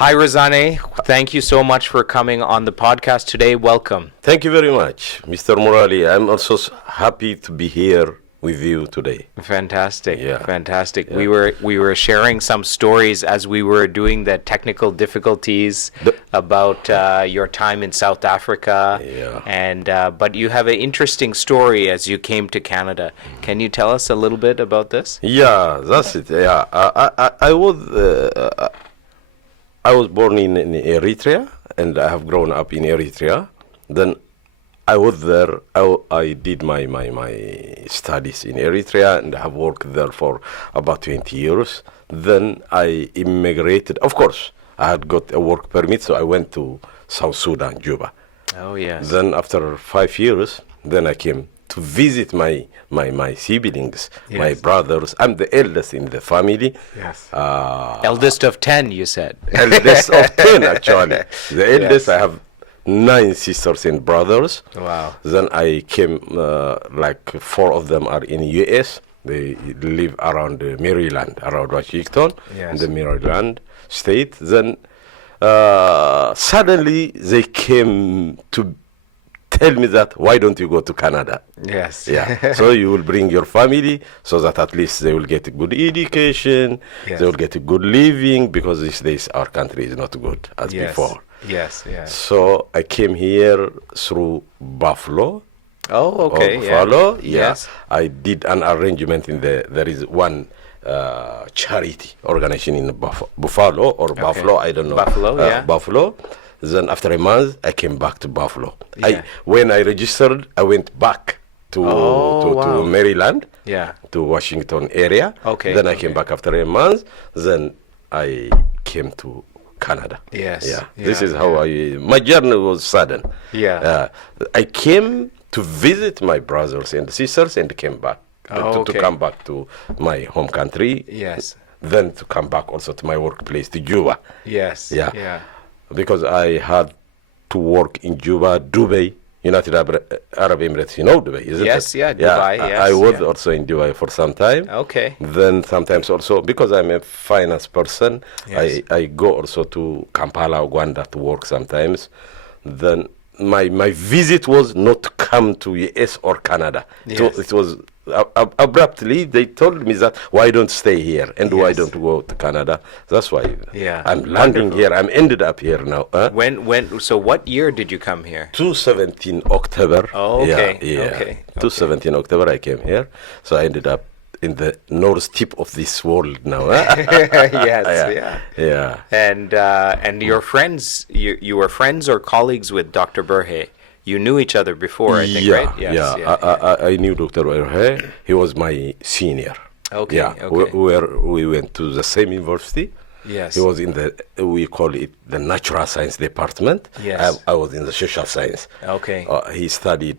Hi, Rezene. Thank you so much for coming on the podcast today. Welcome. Thank you very much, Mr. Muraly. I'm also happy to be here with you today. Fantastic. Yeah. Fantastic. Yeah. We were sharing some stories as we were doing the technical difficulties about your time in South Africa. Yeah. And but you have an interesting story as you came to Canada. Can you tell us a little bit about this? Yeah, that's it. Yeah, I was born in Eritrea, and I have grown up in Eritrea. Then I was there. I did my studies in Eritrea, and I have worked there for about 20 years. Then I immigrated. Of course, I had got a work permit, so I went to South Sudan, Juba. Oh, yes. Then after 5 years, then I came to visit my siblings, my Yes. brothers. I'm the eldest in the family. Yes. Eldest of 10, you said. Eldest of 10, actually. The eldest, Yes. I have 9 sisters and brothers. Wow. Then I came, like 4 of them are in US. They live around Maryland, around Washington, in Yes. the Maryland state. Then suddenly they came to tell me that, why don't you go to Canada? Yes. Yeah. So you will bring your family so that at least they will get a good education, Yes. they will get a good living, because these days our country is not good as Yes. before. Yes. Yes. So I came here through Buffalo. Oh, okay. Buffalo. Yeah. Yeah. Yes. I did an arrangement there is one charity organization in Buffalo or Buffalo, I don't know. Buffalo, yeah. Buffalo. Then after a month, I came back to Buffalo. Yeah. When I registered, I went back to wow. Maryland, Yeah. to Washington area. Okay, Then I came back after a month. Then I came to Canada. Yes. Yeah. Yeah, This is how my journey was sudden. Yeah. I came to visit my brothers and sisters and came back. Oh, to okay. come back to my home country. Yes. Then to come back also to my workplace, to Juba. Yes. Yeah. Yeah. Because I had to work in Juba, Dubai, United Arab Emirates. You know Dubai, isn't Yes, it? yeah, Dubai, yes, I was yeah. also in Dubai for some time. Okay. Then sometimes also, because I'm a finance person, Yes. I go also to Kampala, Uganda to work sometimes. Then my visit was not to come to US or Canada. Yes. It was abruptly they told me that, why don't stay here and why Yes. don't go to Canada? That's why Yeah. I'm landing Wonderful. here. I'm ended up here now. So what year did you come here? 217 October. Oh, okay. Yeah. Okay. 217 October I came here. So I ended up in the north tip of this world now. Yes. Yeah. Yeah. And your friends, you were friends or colleagues with Dr. Burhe. You knew each other before, I think, right? Yes, yeah. I knew Dr. Burhe. He was my senior. Okay. Yeah. Okay. We went to the same university. Yes. He was in we call it the natural science department. Yes. I was in the social science. Okay. He studied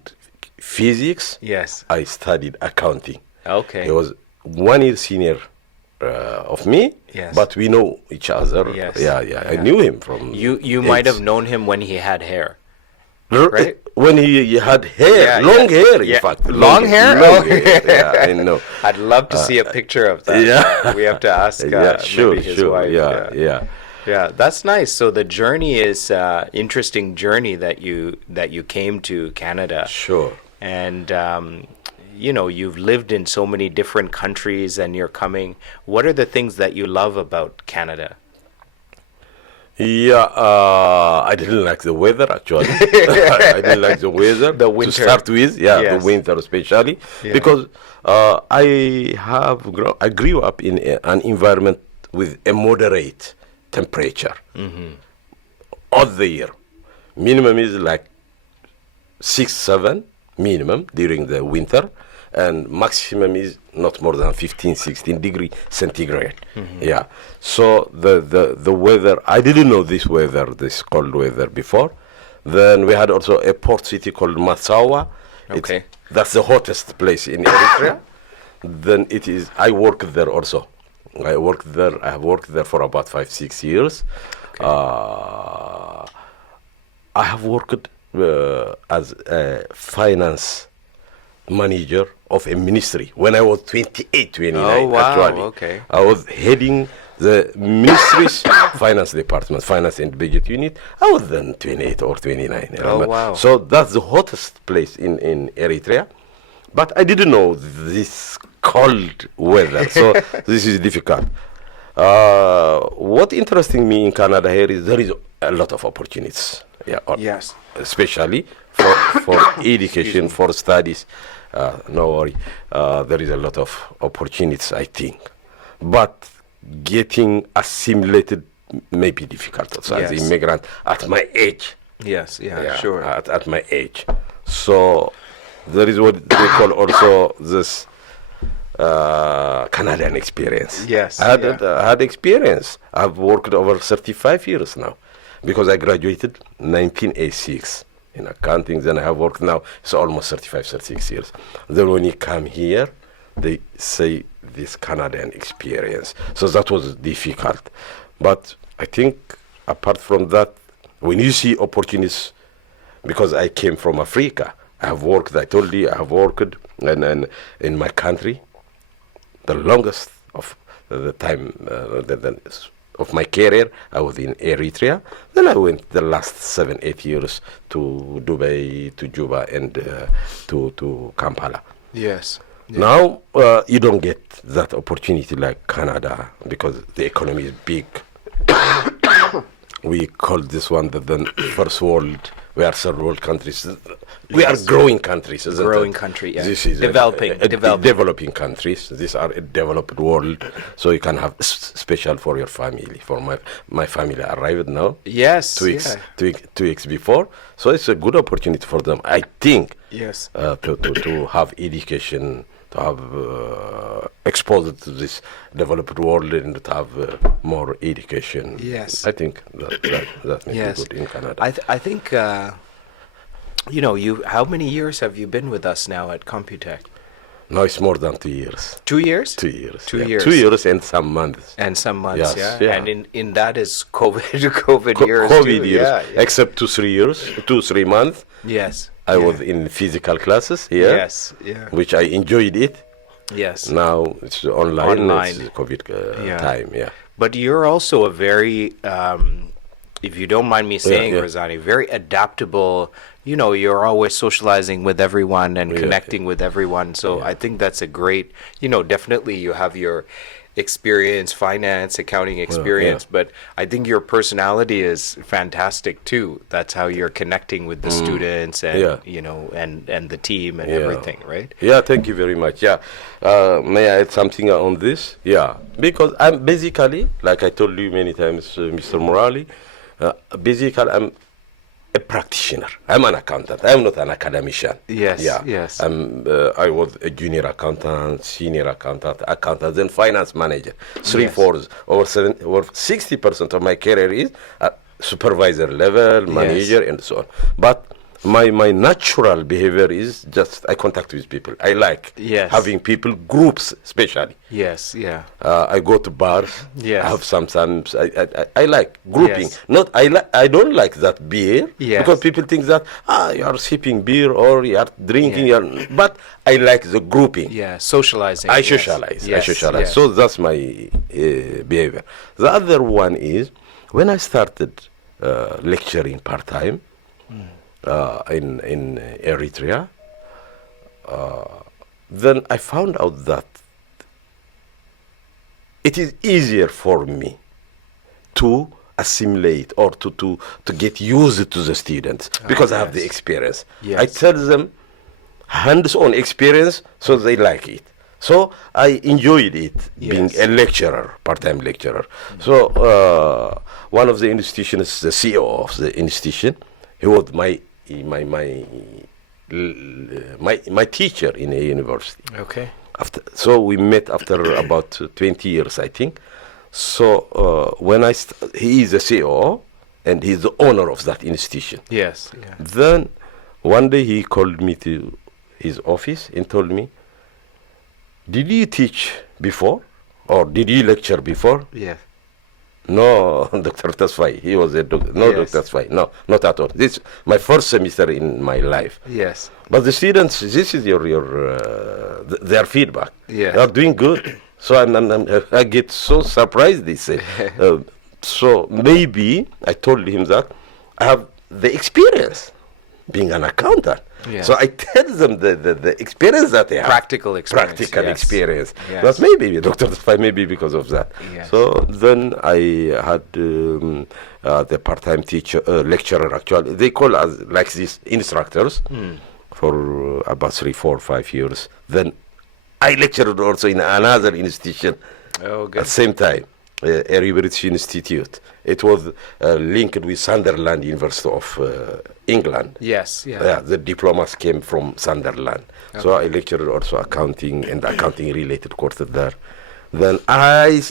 physics. Yes. I studied accounting. Okay. He was 1 year senior of me, Yes. but we know each other. Yes. Yeah. I knew him from. You might have known him when he had hair. Right? right? When he had hair, Yeah, long yeah. hair, Yeah. in fact. Long hair? Long Oh. hair. Yeah, I know. I'd love to see a picture of that. Yeah. We have to ask maybe his wife. Yeah. Yeah, that's nice. So the journey is interesting journey that you came to Canada. Sure. And you've lived in so many different countries and you're coming. What are the things that you love about Canada? Yeah, I didn't like the weather actually. I didn't like the weather. The winter. To start with, Yes. the winter especially, Yeah. because I grew up in an environment with a moderate temperature all the year. Minimum is like 6-7 minimum during the winter, and maximum is not more than 15-16 degree centigrade. Yeah. So the weather, I didn't know this cold weather before. Then we had also a port city called Massawa. Okay. That's the hottest place in Eritrea. Then I worked there also. I have worked there for about 5-6 years. Okay. I have worked as a finance manager of a ministry when I was 28, 29. Oh, wow, Actually, okay. I was heading The ministry's finance department, finance and budget unit, I was then 28 or 29. Oh, wow. So that's the hottest place in Eritrea. But I didn't know this cold weather, so this is difficult. What interesting me in Canada here is there is a lot of opportunities. Yeah. Yes. Especially for education, for studies. No worry. There is a lot of opportunities, I think. But getting assimilated may be difficult also as an immigrant at my age. Yes, sure. At my age. So there is what they call also this Canadian experience. Yes. I had experience. I've worked over 35 years now because I graduated 1986 in accounting. Then I have worked now, it's almost 35, 36 years. Then when you come here, they say this Canadian experience. So that was difficult. But I think apart from that, when you see opportunities, because I came from Africa, I have worked, I told you, I have worked in my country, the longest of the time of my career, I was in Eritrea. Then I went the last 7-8 years to Dubai, to Juba, and to Kampala. Yes. Now, you don't get that opportunity like Canada because the economy is big. We call this one the first world. We are third world countries. We are growing countries. Growing country, yeah. This is developing countries. These are a developed world. So you can have special for your family. For my family arrived now. Yes. 2 weeks, 2 weeks before. So it's a good opportunity for them, I think. Yes. To have education, to have exposed to this developed world and to have more education. Yes. I think that may be good in Canada. I think, how many years have you been with us now at Computek? No, it's more than 2 years. 2 years? 2 years. 2 years. 2 years and some months. And some months, Yes, yeah. And in that is COVID years COVID too. years. Yeah. Except 2-3 months. Yes. I was in physical classes here. Yes, yeah. Which I enjoyed it. Yes. Now it's online. It's COVID time, yeah. But you're also a very, if you don't mind me saying, Rezene, very adaptable. You're always socializing with everyone and connecting with everyone. So I think that's a great, definitely you have your experience, finance, accounting experience, but I think your personality is fantastic too. That's how you're connecting with the students and, and the team and everything, right? Yeah, thank you very much. Yeah. May I add something on this? Yeah. Because I'm basically, like I told you many times, Mr. Muraly, basically I'm a practitioner. I'm an accountant. I'm not an academician. Yes. Yeah. Yes. I was a junior accountant, senior accountant, then finance manager. 3/4 over 60% of my career is at supervisor level, manager, and so on. But my natural behavior is just I contact with people. I like having people, groups especially. Yes, yeah. I go to bars. Yes. I have sometimes I like grouping. Yes. I don't like that beer because Yes. people think that you are sipping beer or you are drinking. But I like the grouping. Yeah, socializing. I socialize. Yes. I socialize. Yes. So that's my behavior. The other one is when I started lecturing part time. In Eritrea, then I found out that it is easier for me to assimilate or to get used to the students because I have the experience. Yes. I tell them hands-on experience so they like it. So I enjoyed it being a lecturer, part-time lecturer. So one of the institutions, the CEO of the institution, he was my teacher in a university. Okay. So we met after about 20 years, I think. So when he is the CEO and he's the owner of that institution. Yes. Yeah. Then one day he called me to his office and told me, "Did you teach before, or did you lecture before?" Yes. No, Dr. Tasfai. He was a doctor. No, Dr. Tasfai. No, not at all. This is my first semester in my life. Yes. But the students, this is their feedback. Yeah. They are doing good. So I get so surprised. They say, so maybe I told him that I have the experience being an accountant. Yes. So I tell them the experience that they have. Practical experience. Practical yes. experience. Yes. But maybe Dr. Tafai, maybe because of that. Yes. So then I had the part-time teacher, lecturer actually. They call us like these instructors for about 3, 4, 5 years. Then I lectured also in another institution at the same time, a British Institute. It was linked with Sunderland University of England. Yes, yeah. Yeah, the diplomas came from Sunderland. Okay. So I lectured also accounting and accounting related courses there. Then I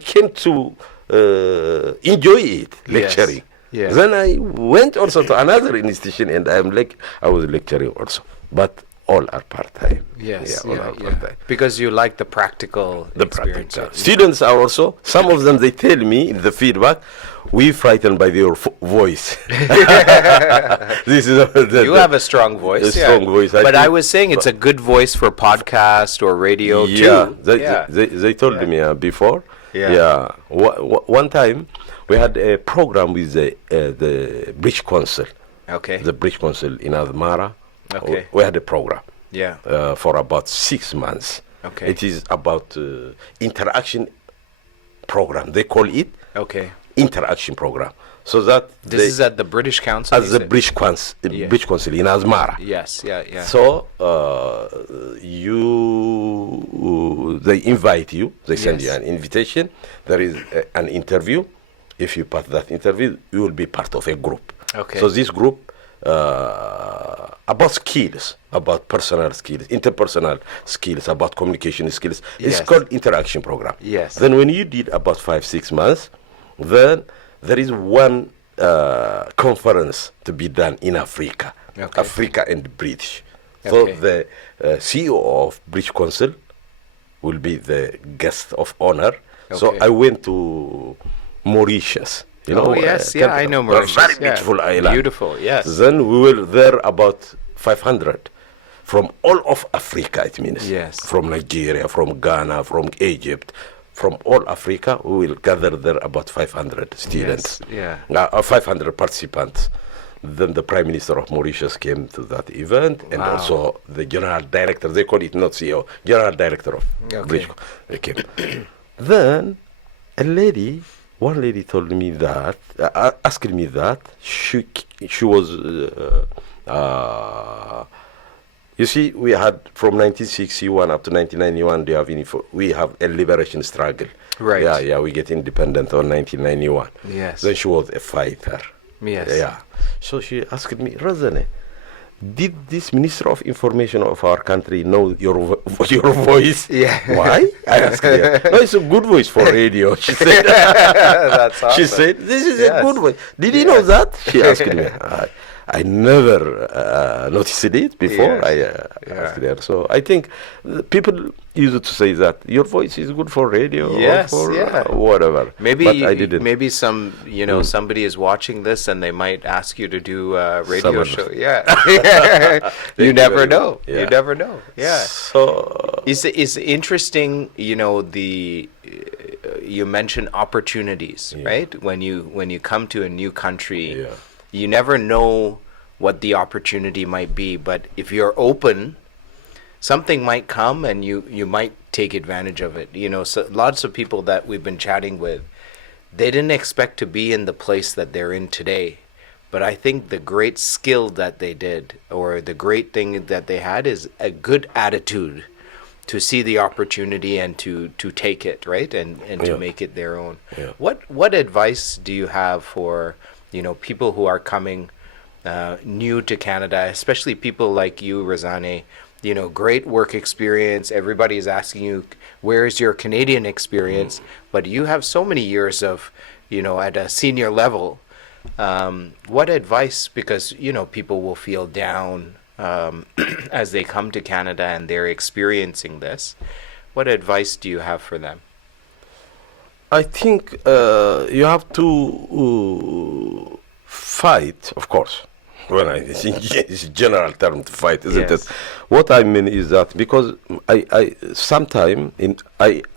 came to enjoy it, lecturing. Yes. Yeah. Then I went also to another institution and I was lecturing also. But all are part-time. Yes, all are part-time. Because you like the practical experience. Practical. Students are also, some of them, they tell me in the feedback, we frightened by your voice. This is you have a strong voice. A strong voice. But I was saying it's a good voice for podcast or radio too. They told me before. Yeah. One time we had a program with the British Council. Okay. The British Council in Admara. Okay. We had a program. Yeah. For about 6 months. Okay. It is about interaction program. They call it. Okay. Interaction program. So that this is at the British Council. At the British Council, British Council in Asmara. Yes. Yeah. So they invite you. They send you an invitation. There is an interview. If you pass that interview, you will be part of a group. Okay. So this group. About skills, about personal skills, interpersonal skills, about communication skills. It's called interaction program. Yes. Then when you did about 5, 6 months, then there is one conference to be done in Africa, Africa and British. So the CEO of British Council will be the guest of honor. So I went to Mauritius. You know, I know Mauritius. A very beautiful island. Beautiful, yes. Then we were there about 500 from all of Africa, it means. Yes. From Nigeria, from Ghana, from Egypt, from all Africa, we will gather there about 500 students. Yes. Yeah. 500 participants. Then the Prime Minister of Mauritius came to that event, and also the General Director, they call it not CEO, General Director of British. They came. Then one lady told me that, asked me that, she was, you see, we had from 1961 up to 1991, we have a liberation struggle. Right. Yeah, we get independent on 1991. Yes. Then she was a fighter. Yes. Yeah. So she asked me, Rezene, did this Minister of Information of our country know your voice? Yeah. Why? I asked her. No, it's a good voice for radio. She said. That's awesome. She said, this is a good voice. Did you know that? She asked me. I never noticed it before. I asked her. So I think people used to say that your voice is good for radio or for whatever. Maybe but I didn't. Maybe somebody is watching this and they might ask you to do a radio show. Yeah. You never know. Yeah. You never know. Yeah. So it's interesting. You mentioned opportunities, right? When you come to a new country. Yeah. You never know what the opportunity might be, but if you're open, something might come and you might take advantage of it. So lots of people that we've been chatting with, they didn't expect to be in the place that they're in today. But I think the great skill that they did, or the great thing that they had, is a good attitude to see the opportunity and to take it, right? And to make it their own. Yeah. What advice do you have for people who are coming new to Canada, especially people like you, Rezene, great work experience. Everybody is asking you, where's your Canadian experience? But you have so many years of, at a senior level. What advice, because, people will feel down as they come to Canada and they're experiencing this. What advice do you have for them? I think you have to fight, of course. Well, it's a general term to fight, isn't Yes. it? What I mean is that because I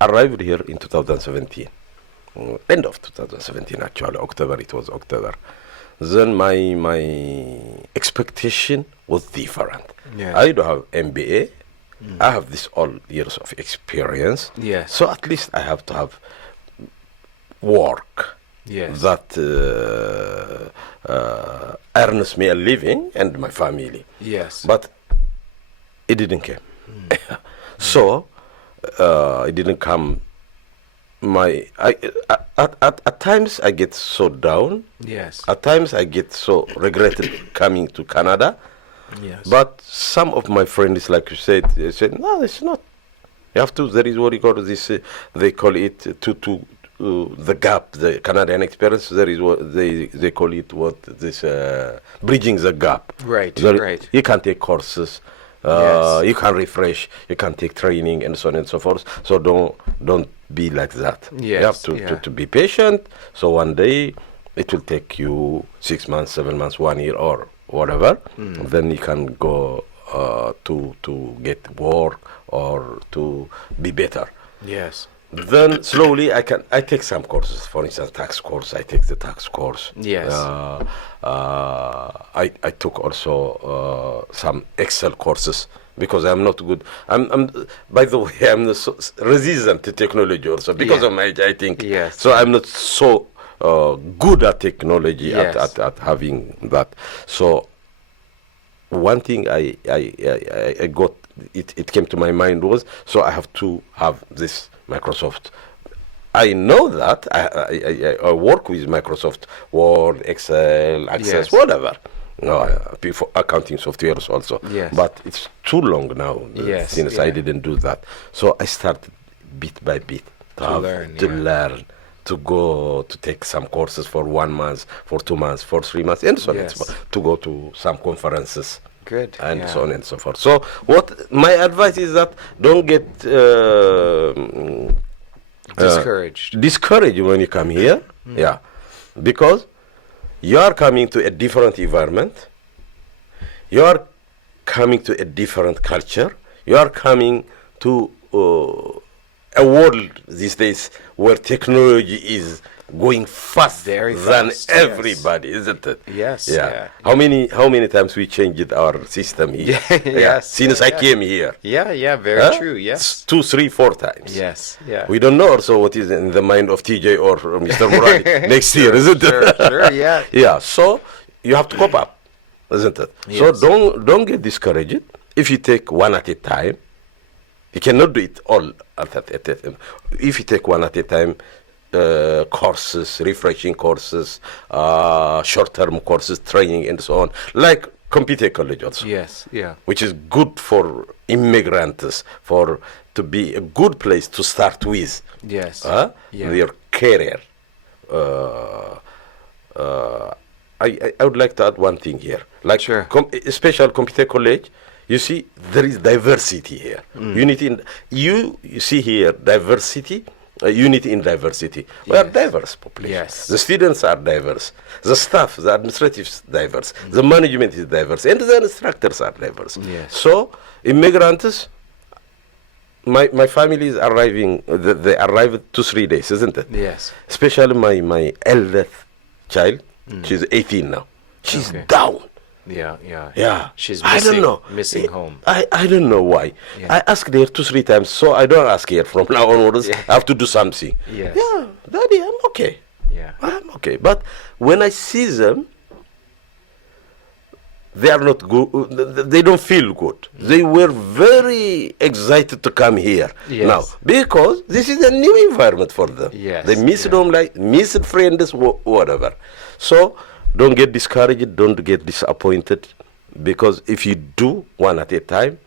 arrived here in 2017, end of 2017 actually, October, it was October. Then my expectation was different. Yes. I do have MBA. I have this all years of experience. Yes. So at least I have to have work Yes. that earns me a living and my family. Yes. But it didn't come. So it didn't come. At times I get so down. Yes. At times I get so regretted coming to Canada. Yes. But some of my friends, like you said, they said, no, it's not. You have to. There is what you call this. They call it the gap, the Canadian experience. There is what they call it bridging the gap. Right. Right. You can take courses. Yes. You can refresh. You can take training and so on and so forth. So don't be like that. Yes, You have yeah. to be patient. So one day it will take you 6 months, 7 months, 1 year, or whatever. Then you can go to get work or to be better. Yes. Then slowly I take some courses. For instance, tax course. I take the tax course. Yes. I took also some Excel courses because I'm not good. I'm by the way I'm resistant to technology also because Yeah. of my age, I think. Yes. So I'm not so good at technology Yes. at having that. So one thing I got it came to my mind was, so I have to have this Microsoft. I know that I work with Microsoft Word, Excel, Access, Yes. whatever. No, before accounting softwares also. Yes. But it's too long now Yes, since yeah. I didn't do that. So I started bit by bit To learn, to yeah. learn, to go to take some courses for 1 month, for 2 months, for 3 months, and so on and Yes. so forth, to go to some conferences. Good. And yeah. so on and so forth. So what my advice is that don't get discouraged when you come here. Yeah, because you are coming to a different environment. You are coming to a different culture. You are coming to a world these days where technology is going fast Very than fast, yes. everybody, isn't it? Yes, Yeah. yeah. How many times we changed our system here? Yes, Since yeah, I yeah. came here. Yeah. Yeah. Very Huh? true. Yes. 2, 3, 4 times. Yes. Yeah. We don't know also what is in the mind of TJ or Mr. Muraly next year, isn't it? Sure. Yeah. Yeah. So you have to cope up, isn't it? Yes. So don't get discouraged. If you take one at a time, you cannot do it all at a time. If you take one at a time, courses, refreshing courses, short-term courses, training, and so on, like Computek College also. Yes. Yeah. Which is good for immigrants, to be a good place to start with. Yes. Yeah. Their career. I would like to add one thing here. Like Sure. Special Computek College, you see there is diversity here. Unity in you see here diversity. Unity in diversity. We are Yes. diverse population. Yes. The students are diverse. The staff, the administrative is diverse. The management is diverse, and the instructors are diverse. Yes. So immigrants, my family is arriving. They arrived 2-3 days, isn't it? Yes. Especially my eldest child. She's 18 now. She's Okay. down. Yeah. Yeah. Yeah. She's I missing. don't know. Missing home. I don't know why. Yeah. I asked her 2-3 times, so I don't ask her from now onwards. Yeah. I have to do something. Yes. Yeah, Daddy, I'm okay. Yeah. I'm okay. But when I see them, they are not good. They don't feel good. They were very excited to come here Yes. now because this is a new environment for them. Yes, They miss yeah. home life, miss friends, whatever. So don't get discouraged. Don't get disappointed, because if you do one at a time,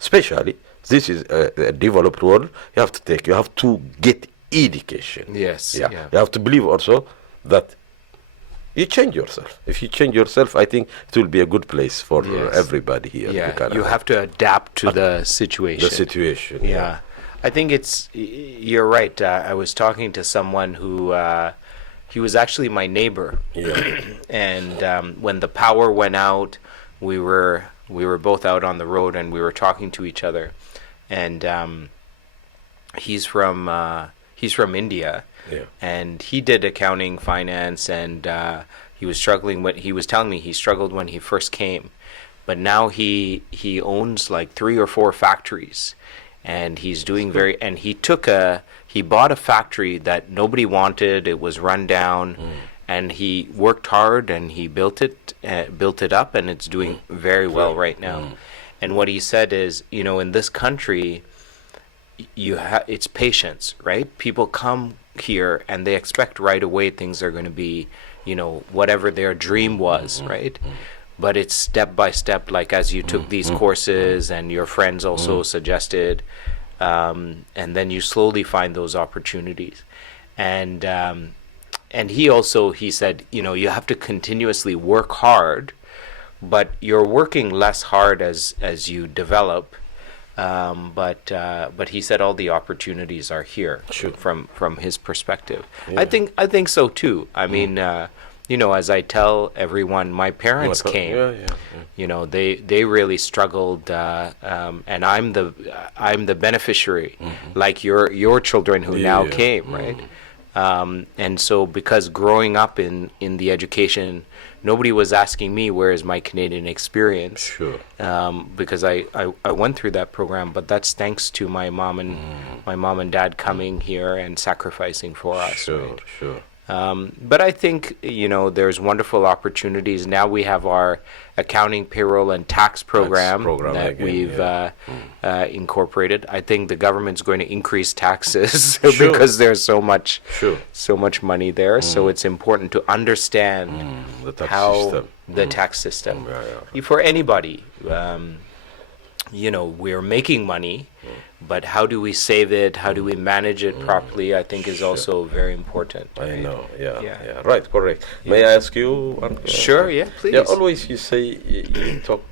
especially this is a developed world, you have to get education. Yes. Yeah. Yeah. You have to believe also that you change yourself. If you change yourself, I think it will be a good place for Yes. everybody here. in Yeah. Canada. You have to adapt to the situation. the situation. Yeah. I think you're right. I was talking to someone who he was actually my neighbor. Yeah. And when the power went out, we were both out on the road, and we were talking to each other. And he's from India, Yeah. and he did accounting, finance, and he was struggling. He was telling me he struggled when he first came, but now he owns like 3 or 4 factories, and he's doing very. And he bought a factory that nobody wanted. It was run down, and he worked hard, and he built it up, and it's doing very well right now. And what he said is, in this country, it's patience, right? People come here and they expect right away things are going to be, whatever their dream was, right? But it's step by step, like as you took these courses and your friends also suggested, and then you slowly find those opportunities. And he said, you have to continuously work hard, but you're working less hard as you develop. But he said all the opportunities are here. Sure. from his perspective. Yeah. I think so too. I mean, as I tell everyone, my parents came. They really struggled, and I'm the beneficiary, like your children who now came, right? And so because growing up in the education, nobody was asking me where is my Canadian experience. Sure. Because I went through that program, but that's thanks to my mom and dad coming here and sacrificing for us. Sure, right? sure. But I think, there's wonderful opportunities. Now we have our accounting, payroll, and tax program that we've incorporated. I think the government's going to increase taxes because there's so much money there. So it's important to understand the tax how system. The tax system. For anybody, we're making money, but how do we save it? How do we manage it properly? I think is also very important. I right? know, yeah. Right, correct. May I ask you one question? Sure, yeah, please. Yeah, always you say, you talk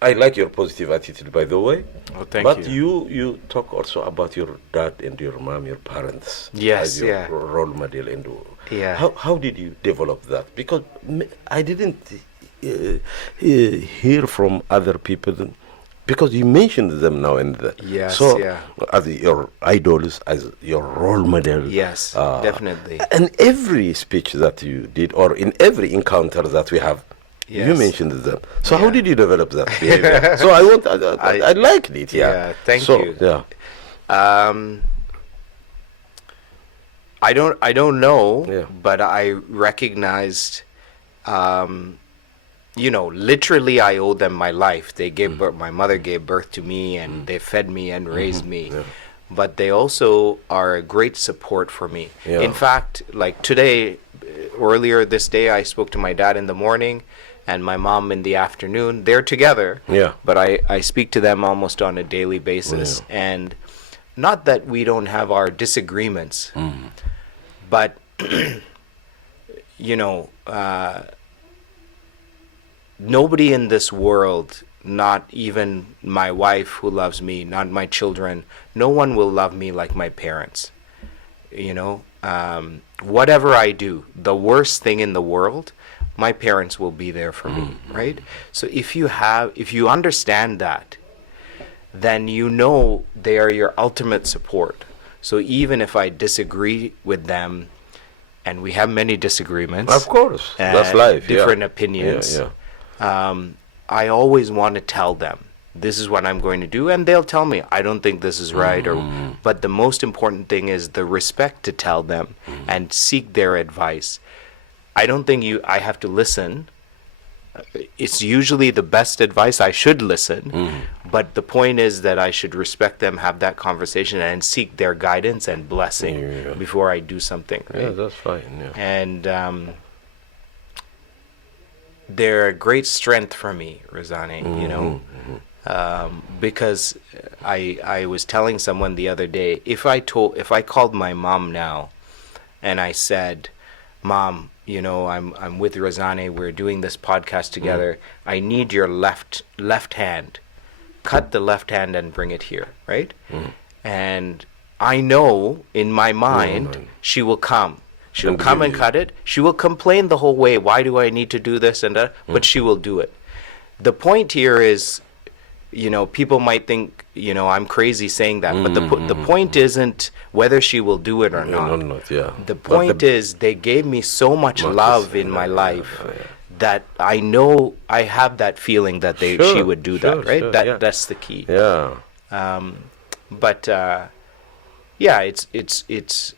I like your positive attitude, by the way. Oh, thank but you. But you talk also about your dad and your mom, your parents. Yes, as your role model. And how did you develop that? Because I didn't hear from other people, because you mentioned them now and then. Yes, so as your idols, as your role model. Yes, definitely. And every speech that you did, or in every encounter that we have, you mentioned them. So how did you develop that behavior? So I liked it. Yeah, thank you. Yeah. I don't know, but I recognized, literally I owe them my life. They gave birth, my mother gave birth to me, and they fed me and raised me. Yeah. But they also are a great support for me. Yeah. In fact, like today, earlier this day, I spoke to my dad in the morning and my mom in the afternoon. They're together, but I speak to them almost on a daily basis. And not that we don't have our disagreements, but, nobody in this world, not even my wife who loves me, not my children, no one will love me like my parents. Whatever I do, the worst thing in the world, my parents will be there for me, right? So if you understand that, then they are your ultimate support. So even if I disagree with them, and we have many disagreements, of course, that's life, different opinions, I always want to tell them, this is what I'm going to do, and they'll tell me, I don't think this is right, but the most important thing is the respect to tell them and seek their advice. I don't think I have to listen. It's usually the best advice. I should listen, but the point is that I should respect them, have that conversation, and seek their guidance and blessing before I do something. Right? Yeah, that's fine. Yeah. And they're a great strength for me, Rezene. Because I was telling someone the other day, if I called my mom now, and I said, Mom, I'm with Rezene, we're doing this podcast together. I need your left hand. Cut the left hand and bring it here, right? And I know in my mind she will come. She'll come and cut it. She will complain the whole way. Why do I need to do this and that? But she will do it. The point here is, people might think, I'm crazy saying that. But the point isn't whether she will do it or not. The point is they gave me so much love in my life that I know I have that feeling that she would do that, right? That's the key. Yeah. But it's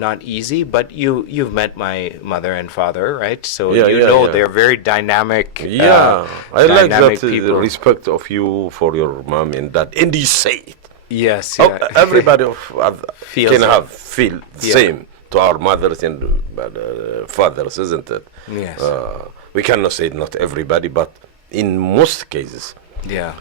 not easy, but you've met my mother and father, right? So they're very dynamic. I like that people. Respect of you for your mom and dad, and you say it. Yes, everybody Feels feel the same to our mothers and fathers, isn't it? Yes. We cannot say not everybody, but in most cases. Yeah.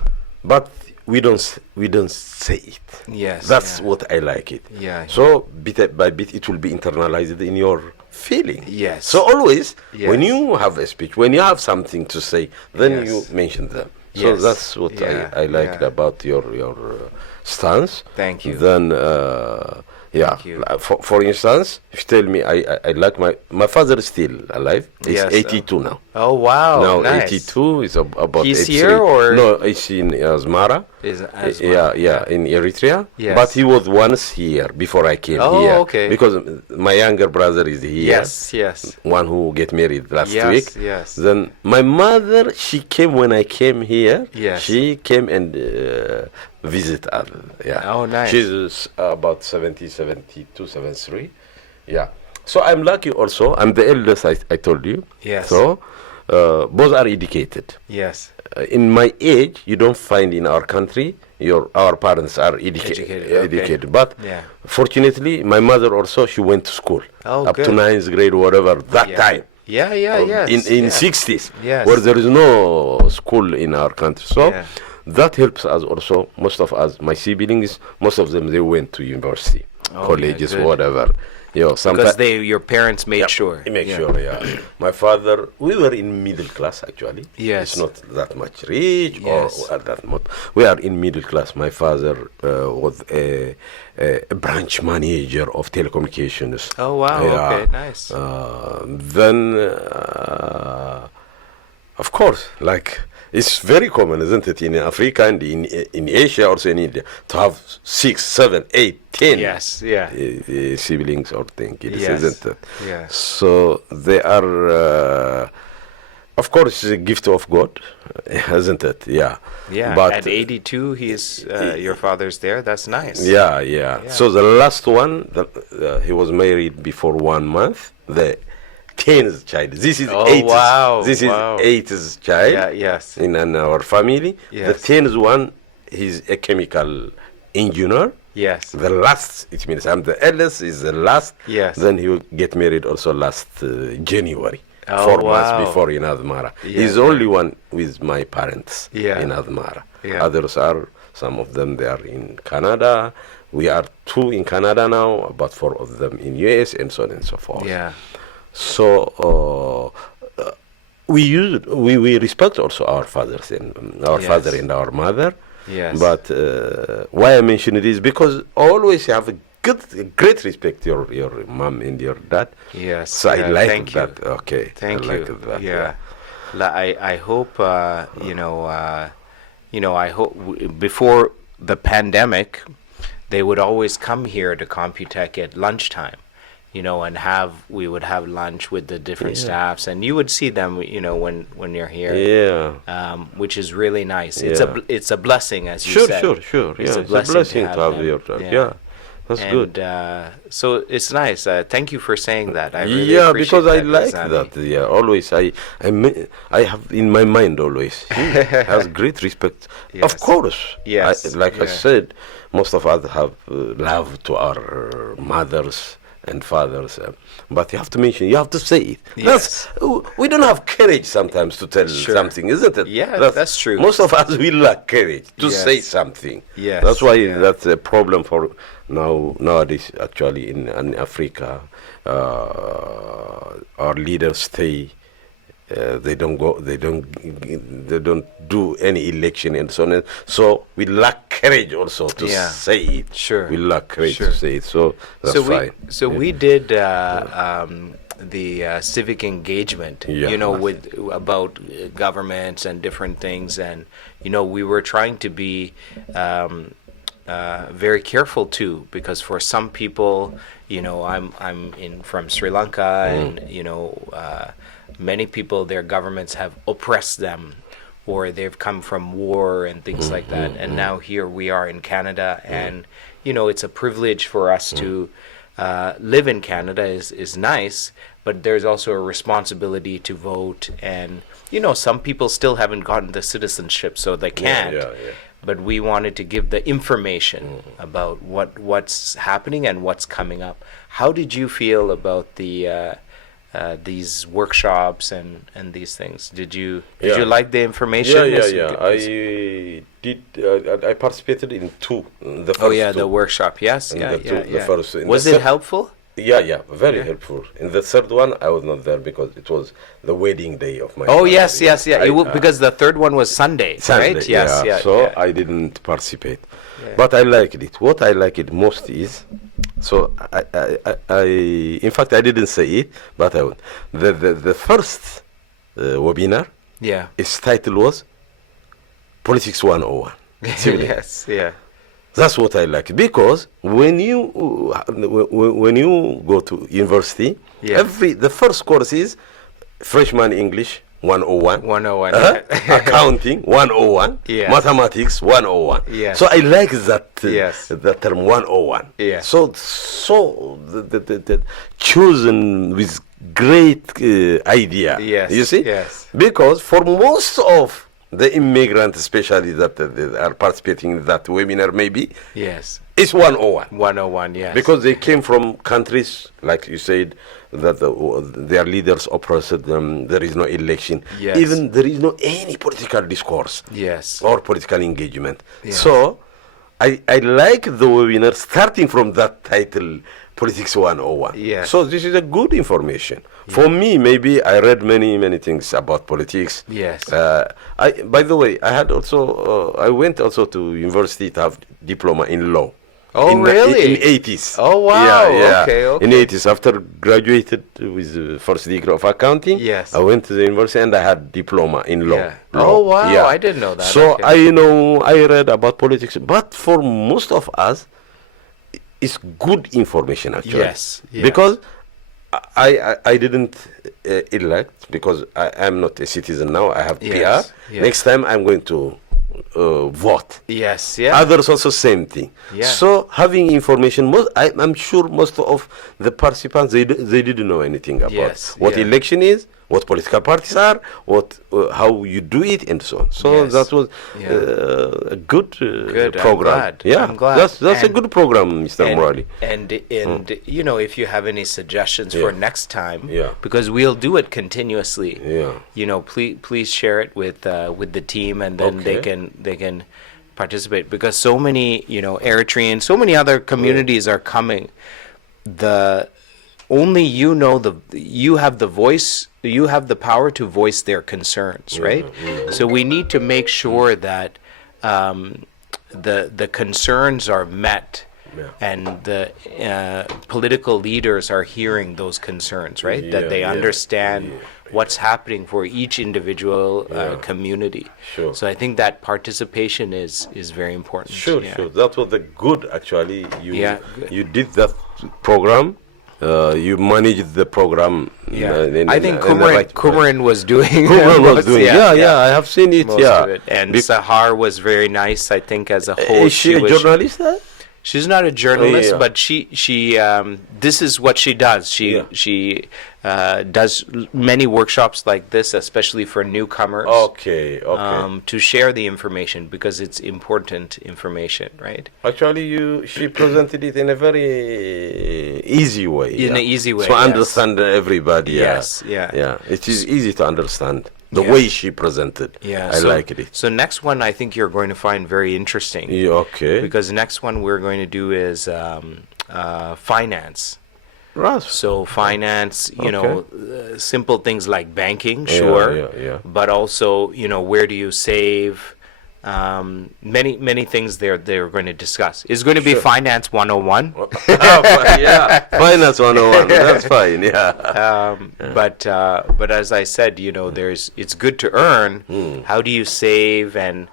But we don't say it. Yes. That's what I like it. Yeah. So bit by bit it will be internalized in your feeling. Yes. So always when you have a speech, when you have something to say, then you mention them. So that's what I liked about your stance. Thank you. Then for instance, if you tell me I like my father is still alive. He's 82 now. Oh wow! Now nice. 82 is about. He's here or no? He's in Asmara. In Eritrea. Yes. But he was once here before I came here. Okay. Because my younger brother is here. Yes. One who get married last week. Yes. Then my mother, she came when I came here. Yes. She came and visit us. Yeah. Oh, nice. She's about 70, 72, 73. Yeah. So I'm lucky also. I'm the eldest, I told you. Yes. So both are educated. Yes. In my age, you don't find in our country our parents are educated. But fortunately, my mother also, she went to school up to 9th grade, whatever that time. In 60s, where there is no school in our country. So that helps us also. Most of us, my siblings, most of them, they went to university, colleges, whatever. Because your parents made sure. My father, we were in middle class actually. Yes. It's not that much rich or that much. We are in middle class. My father was a branch manager of telecommunications. Oh wow! Okay, nice. Then, of course, it's very common, isn't it, in Africa and in Asia, also in India, to have 6, 7, 8, 10 siblings or things, isn't it? Yes. So they are, of course, it's a gift of God, isn't it? Yeah. Yeah. But at 82, your father's there. That's nice. Yeah. So the last one, he was married before 1 month. The 10th child. This is 8th. Wow. This is 8th child. In our family. The 10th one, he's a chemical engineer. Yes. The last, it means I'm the eldest, is the last. Yes. Then he will get married also last January. 4 months before in Admara. He's the only one with my parents in Admara. Others are, some of them, they are in Canada. We are 2 in Canada now, about 4 of them in US, and so on and so forth. Yeah. So we respect also our fathers and our father and our mother. Yes. But why I mention it is because always you have a great respect your mom and your dad. Yes. So I like that. You. Okay. Thank you. That, I hope I hope before the pandemic, they would always come here to Computek at lunchtime. And we would have lunch with the different staffs, and you would see them, when you're here. Yeah. Which is really nice. It's a blessing, as you said. Sure. It's a blessing to have your dad. Yeah. That's good. So it's nice. Thank you for saying that. I really appreciate because I that, like Rezene. that. Yeah, always I have in my mind always. He has great respect. Yes. Of course. Yes. I said, most of us have love to our mothers and fathers, but you have to mention, you have to say it. Yes. We don't have courage sometimes to tell something, isn't it? Yeah, that's true. Most of us we lack courage to say something. Yes. That's why that's a problem for nowadays. Actually, in Africa, our leaders stay they don't go, they don't do any election and so on. So we lack courage also to say it. Sure. We lack courage to say it. So that's fine. We did the Civic Engagement, with about governments and different things, and we were trying to be very careful too, because for some people, I'm from Sri Lanka, and many people, their governments have oppressed them, or they've come from war and things like that, and now here we are in Canada, and it's a privilege for us to live in Canada is nice, but there's also a responsibility to vote, and some people still haven't gotten the citizenship, so they can't. But we wanted to give the information about what's happening and what's coming up. How did you feel about the these workshops and these things? Did you like the information? I participated in two. The first the workshop. Yes. The first. Was it helpful? Very helpful. In the third one, I was not there because it was the wedding day of my. Yes. Because the third one was Sunday, right? Yes. So I didn't participate, but I liked it. What I like it most is, so I in fact I didn't say it, but the first webinar. Its title was Politics 101. Yes. That's what I like, because when you go to university, the first course is freshman English 101, accounting 101, mathematics 101. So I like that that term 101. So the chosen with great idea. You see, because for most of the immigrants, especially that are participating in that webinar, maybe it's 101. 101, yes. Because they came from countries, like you said, that their leaders oppressed them. There is no election. Even there is no any political discourse. Or political engagement. So I like the webinar starting from that title, Politics 101. So this is a good information. For me, maybe I read many things about politics. By the way, I went also to university to have diploma in law. Really? In 80s. Oh, wow. Okay. In 80s, after graduated with the first degree of accounting, I went to the university and I had diploma in law. Oh, wow. I didn't know that. So I read about politics, but for most of us, it's good information actually. Because I didn't elect, because I am not a citizen now. I have PR. Next time I'm going to vote. Others also same thing. So having information, I'm sure most of the participants they didn't know anything about what election is, what political parties are, how you do it, and so on. So that was a good program. I'm glad. That's a good program, Mr. Muraly. And if you have any suggestions for next time, because we'll do it continuously. Please share it with the team, and then they can participate, because so many Eritreans, so many other communities are coming. Only you have the voice, you have the power to voice their concerns, right? So we need to make sure that the concerns are met, and the political leaders are hearing those concerns, right? That they understand what's happening for each individual community. So I think that participation is very important. Sure. That was good, actually. You did that program. You managed the program. I think Kumaran was doing. Kumaran was doing. I have seen it. Most of it. And Sahar was very nice, I think, as a host. Is she a journalist? She's not a journalist, but she this is what she does. She does many workshops like this, especially for newcomers. To share the information, because it's important information, right? Actually, she presented it in a very easy way. In an easy way, so understand everybody. It is easy to understand. The way she presented. I liked it. So next one I think you're going to find very interesting. Because next one we're going to do is finance. Right. So finance, simple things like banking, Yeah, sure, yeah. but also, where do you save? Many things they're going to discuss. It's going to be Sure. Finance 101. Yeah, finance 101. That's fine. Yeah. But as I said, it's good to earn. How do you save, and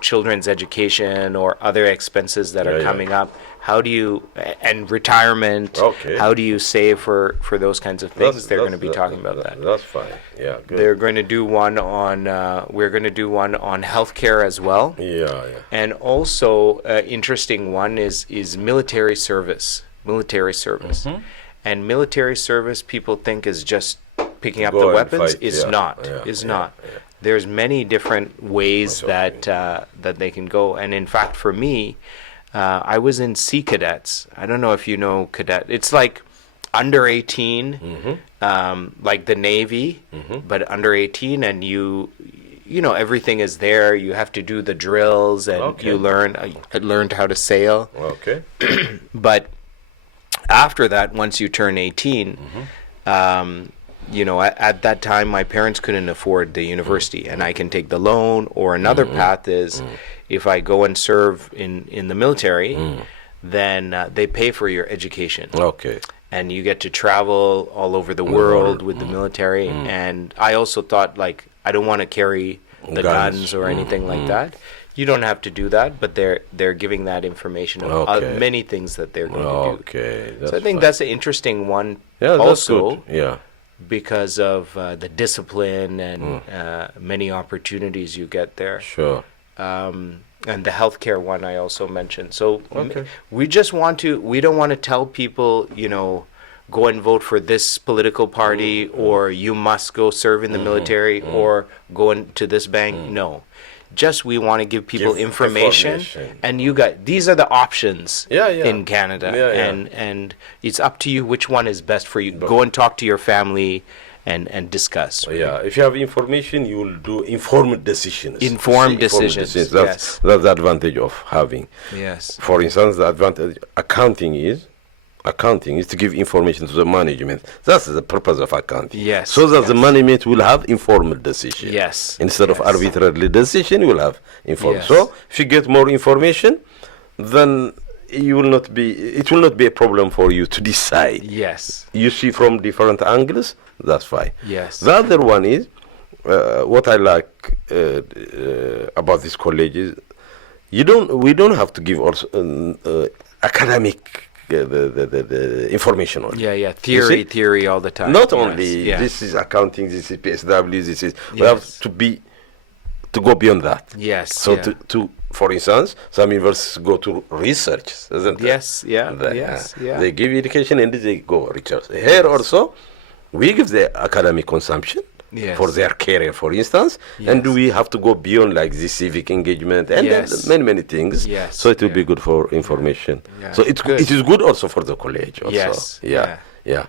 children's education or other expenses that are Yeah. coming up? How do you, and retirement? Okay. How do you save for those kinds of things? They're going to be talking about that. That's fine. Yeah. Good. They're going to do one on. We're going to do one on healthcare as well. Yeah. And also, interesting one is military service. And military service, people think is just picking up Go the and weapons. fight. It's Yeah, not. yeah, It's yeah, not. yeah. There's many different ways that they can go. And in fact, for me, I was in Sea Cadets. I don't know if you know cadet. It's like under 18, like the Navy, but under 18, and everything is there. You have to do the drills, and Okay. you learn. I learned how to sail. Okay. But after that, once you turn 18, at that time, my parents couldn't afford the university, and I can take the loan. Or another path is, if I go and serve in the military, then they pay for your education. Okay. And you get to travel all over the world with the military. And I also thought, like, I don't want to carry the guns or anything like that. You don't have to do that, but they're giving that information of Okay. many things that they're going to do. Okay. So I think that's an interesting one. Yeah, that's also, good. Yeah. because of the discipline and many opportunities you get there. Sure. And the healthcare one I also mentioned. So Okay. we don't want to tell people, go and vote for this political party, or you must go serve in the military, or go into this bank. No. Just we want to give people Give information, information. and these are the options Yeah, yeah. in Canada, Yeah, yeah. and it's up to you which one is best for you. Go and talk to your family and discuss. Yeah, if you have information, you will do informed decisions. Informed See, decisions, That's the advantage of having. Yes. For instance, the advantage accounting is to give information to the management. That's the purpose of accounting. Yes, So that the yes. management will have informed decision. Yes, Instead of yes. arbitrarily decision, you will have informed. Yes. So if you get more information, then it will not be a problem for you to decide. Yes. You see from different angles, that's fine. Yes. The other one is what I like about this college is we don't have to give also academic the information on. Yeah. You see? Theory all the time. Not Yes, only yeah. this is accounting, this is PSW, this is we Yes. have to go beyond that. Yes. So yeah. to for instance, some universities go to research, isn't it? Yes. Yeah. The- yes. Yeah. They give education and they go research. Here also, we give the academic consumption Yes. for their career, for instance, and Yes. we have to go beyond like the civic engagement and then Yes. many things. Yes. So it will be Yeah. good for information. Yeah. So Good. it is good also for the college. Also. Yes. Yeah.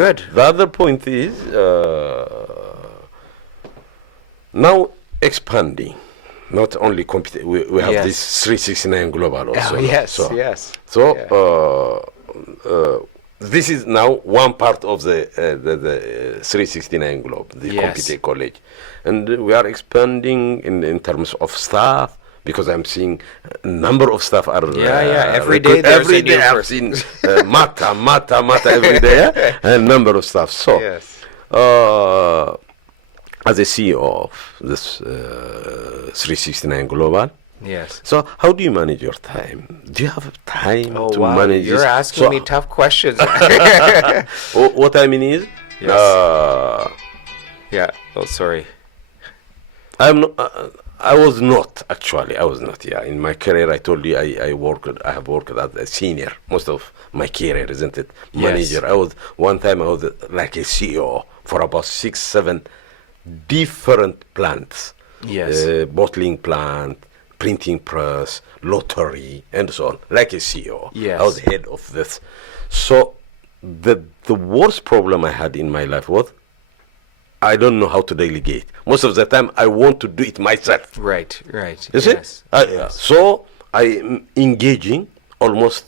Good. The other point is now expanding. Not only we have Yes. this 369 global also. Oh, yes. So, Yes. so Yeah. this is now one part of the 369 globe, the Yes. Computek College, and we are expanding in terms of staff, because I'm seeing a number of staff are Every day there's every a day new I've person. seen mata every day, yeah? And number of staff. So Yes. as a CEO of this 369 global. Yes. So how do you manage your time? Do you have time Oh to wow! manage You're this? asking So me tough questions. what I mean is, Yes. Yeah. Oh, sorry. I'm not, I was not actually. I was not. Yeah, in my career, I told you I have worked as a senior most of my career, isn't it? Yes. Manager. I was like a CEO for about 6-7 different plants. Yes. Bottling plant, printing press, lottery, and so on. Like a CEO. Yes. I was head of this. So the worst problem I had in my life was I don't know how to delegate. Most of the time, I want to do it myself. Right. You see? Yes. So I am engaging almost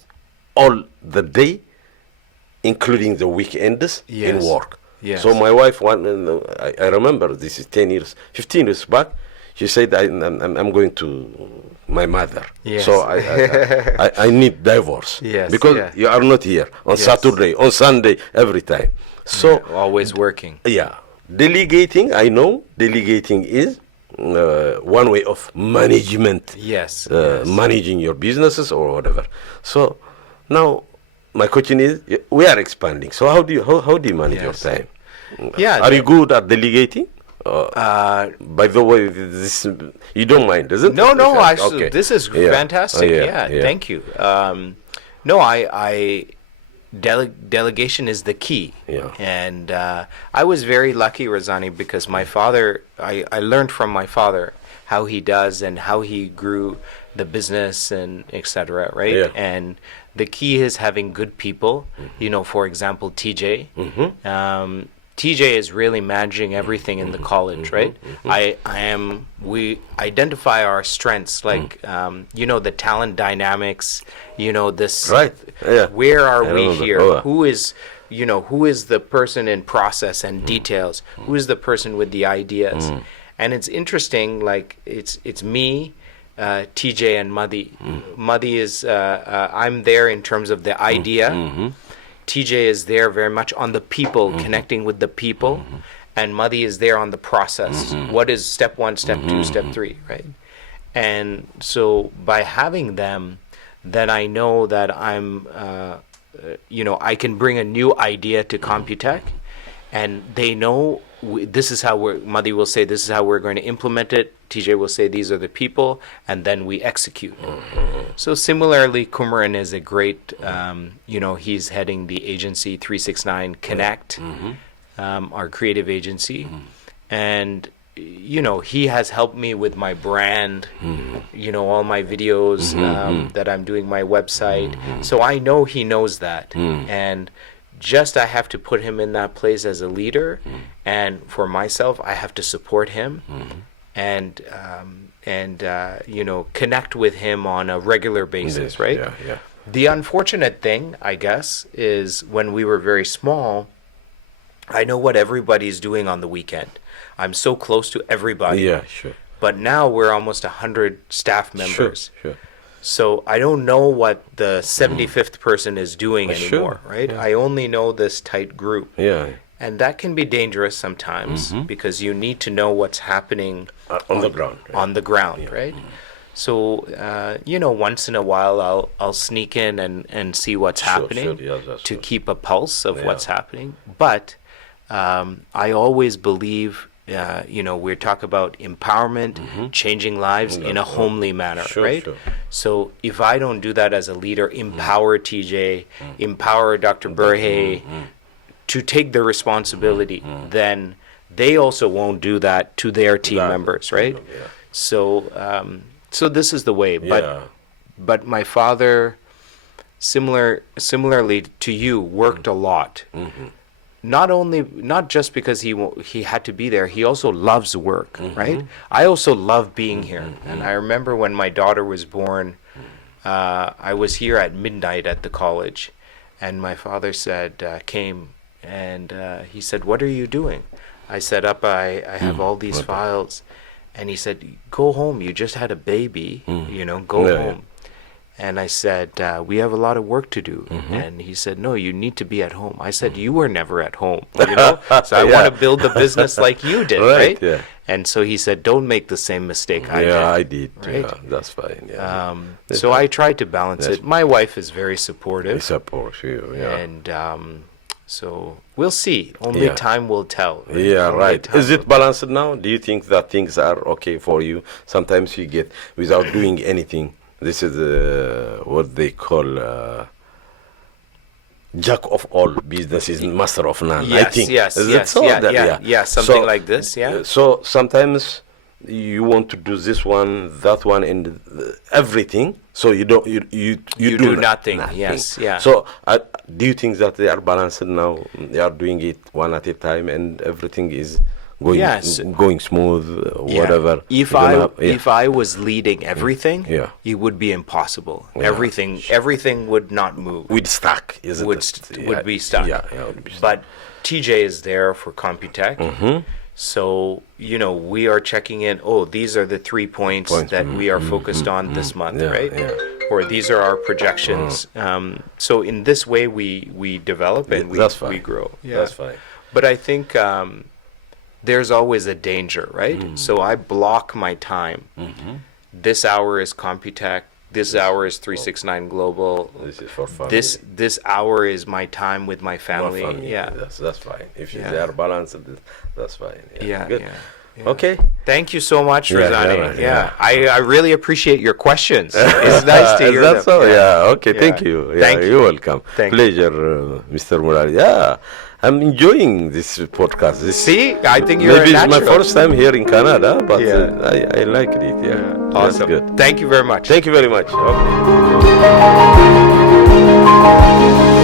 all the day including the weekends in Yes. work. Yes. So my wife, I remember this is 10 years, 15 years back, she said, I'm going to my mother. Yes. So I need divorce. Yes, Because yeah. you are not here on Yes. Saturday, on Sunday, every time. So Always working. yeah, delegating, I know delegating is one way of management. Yes, yes. Managing your businesses or whatever. So now my question is, we are expanding. So how do you manage your Yes. time? Yeah, Are you good at delegating? By the way, this you don't mind, does it? No, Okay. actually, this is Yeah. fantastic. Yeah, Yeah, thank you. No, delegation is the key. Yeah. And I was very lucky, Rezene, because my father, I learned from my father how he does and how he grew the business and etc. Right? Yeah. And the key is having good people. You know, for example, TJ. TJ is really managing everything in the college, right? We identify our strengths, like, you know, the talent dynamics, you know, this, Right. Yeah. where are I we remember. here? Oh. Who is the person in process and details? Who is the person with the ideas? And it's interesting, like, it's me, TJ and Madi. Madi is, I'm there in terms of the idea. TJ is there very much on the people, connecting with the people, and Madi is there on the process. What is step 1, step 2, step 3, right? And so by having them, then I know that I'm, you know, I can bring a new idea to Computek, and they know this is how Madi will say, this is how we're going to implement it. TJ will say, these are the people, and then we execute. So similarly, Kumaran is a great, you know, he's heading the agency 369 Connect, our creative agency. And, you know, he has helped me with my brand, you know, all my videos that I'm doing, my website. So I know he knows that. And just I have to put him in that place as a leader. And for myself, I have to support him. And you know, connect with him on a regular basis, Yes, right? yeah. The unfortunate thing, I guess, is when we were very small, I know what everybody's doing on the weekend. I'm so close to everybody. Yeah, sure. But now we're almost 100 staff members. Sure. So I don't know what the 75th person is doing Sure, anymore, right? yeah. I only know this tight group. Yeah. And that can be dangerous sometimes because you need to know what's happening On the ground. Right? on the ground, right? So, you know, once in a while I'll sneak in and see what's happening sure, yeah, that's to good. keep a pulse of Yeah. what's happening. But I always believe, you know, we talk about empowerment, changing lives in a homely manner, Sure, right? sure. So if I don't do that as a leader, empower TJ, empower Dr. Burhe, to take the responsibility, then they also won't do that to their team Exactly. members, right? Yeah. So, so this is the way. Yeah. But my father, similarly to you, worked a lot. Not just because he had to be there. He also loves work, right? I also love being here. And I remember when my daughter was born, I was here at midnight at the college, and my father came. And he said, "What are you doing?" I said, I have all these files. And he said, "Go home. You just had a baby. You know, go home." And I said, "We have a lot of work to do." And he said, "No, you need to be at home." I said, "You were never at home. You know, so I want to build the business like you did, right?" Yeah. And so he said, "Don't make the same mistake I did." Yeah, I did. Right? Yeah, that's fine. Yeah. So I tried to balance it. My wife is very supportive. I support you. Yeah. And so we'll see. Only Yeah. time will tell. Yeah, Only right. time Is will it balanced now? Do you think that things are okay for you? Sometimes you get without doing anything. This is what they call jack of all businesses, master of none. I think. Yes, Is yes, it so? yeah, something like this, yeah. So sometimes you want to do this one, that one, and everything. So you don't. You do nothing. Yes, yeah. So do you think that they are balanced now? They are doing it one at a time, and everything is going smooth, whatever. If I was leading everything, it would be impossible. Everything would not move. We'd stuck, isn't it? Would be stuck. Would be stuck. But TJ is there for Computek. So, we are checking in, these are the 3 points that we are focused on this month, right? Or these are our projections. So in this way, we develop and we grow. That's fine. But I think there's always a danger, right? So I block my time. This hour is Computek. This hour is 369 Global. This is for family. This hour is my time with my family. That's fine. If they are balanced, that's fine. Good. Yeah. Okay. Thank you so much, Rezene. I really appreciate your questions. It's nice to hear them. So? Okay. Thank you. You're welcome. Pleasure, Mr. Muraly. I'm enjoying this podcast. See, I think you're maybe a natural. It's my first time here in Canada, but I like it. Awesome. That's good. Thank you very much. Thank you very much. Okay.